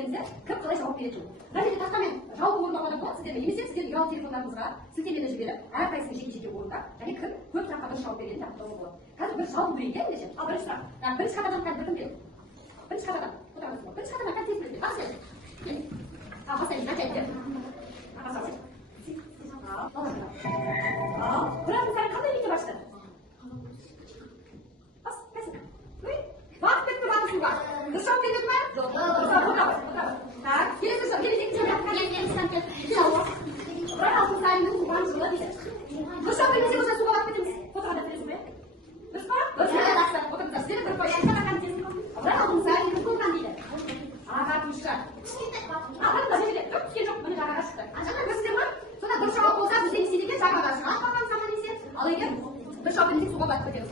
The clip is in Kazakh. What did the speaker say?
сөздеріңізде кім қалай жауап береді екен. Мына жерде тақтамен жауап орындауға да болады сіздерге, немесе сіздер ұялы телефондарыңызға сілтемені жіберіп, әрқайсының жеке-жеке орындап, және кім көп сұраққа дұрыс жауап бергенін анықтауға болады. Қазір бір жалпы білейік, иә ендеше. Ал бірінші сұрақ. Бірінші қатардан бір кім келеді? Бірінші қатардан. Отырыңыз. Бірінші қатардан қай тез біледі? Басыңыз. Ал бастаймыз. Начальник. Ал бұлардың сәні қандай мектеп ашты? Бас, қайсы? Уақыт кетті ме батысуға? Дұрыс жауап бермеді ме? Жоқ. Так, келесі жауап. Келесі бірақ алтын сайының туған жылы дейді. Дұрыс жауап бермесе болса суға батып кетеміз. Фотоға да білесіз бе? Дұрыс па? Дұрыс. Отырыңыздар. Сіздер бір қойып айтқан кезін бірақ алтын сайының туған дейді. Ағартушы. Ағартушы жерде көп түскен жоқ, міне жағаға шықты. Жаңа көрсіздер ма? Сонда дұрыс жауап болса бізде не істейді екен? Жағаға шығады. Ал егер дұрыс жауап бермесек суға батып кетеміз.